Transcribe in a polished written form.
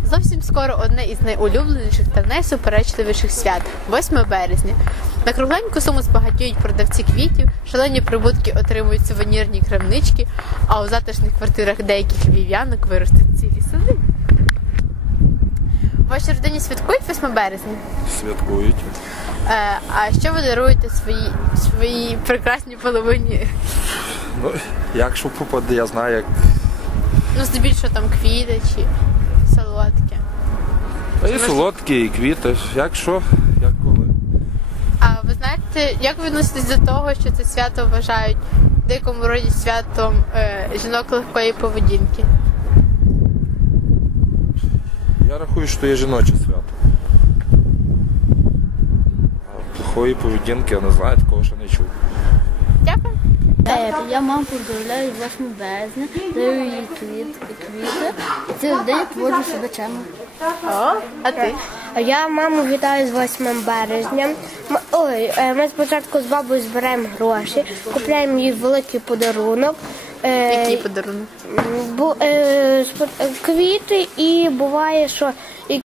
Зовсім скоро одне із найулюбленіших та найсуперечливіших свят – 8 березня. На кругленьку суму збагатіють продавці квітів, шалені прибутки отримують сувенірні крамнички, а у затишних квартирах деяких львів'янок виростуть цілі сади. В вашій родині святкують 8 березня? Святкують. А що ви даруєте своїй прекрасній половині? Ну, якщо попаде, я знаю, як... Ну, здебільшого там квіти чи солодке. Та і солодкі, і квіти, як що, як коли. А ви знаєте, як ви відноситесь до того, що це свято вважають в деякому роді святом жінок легкої поведінки? Я рахую, що є жіноче свято. А плохої поведінки, я не знаю, такого ще не чув. Дякую. Я маму поздравляю з 8 березня, даю їй квіти. Цілий день творю себе чемно. О, а ти? Я маму вітаю з 8 березня. Ми спочатку з бабою збираємо гроші, купуємо їй великий подарунок. Який подарунок? Квіти, і буває, що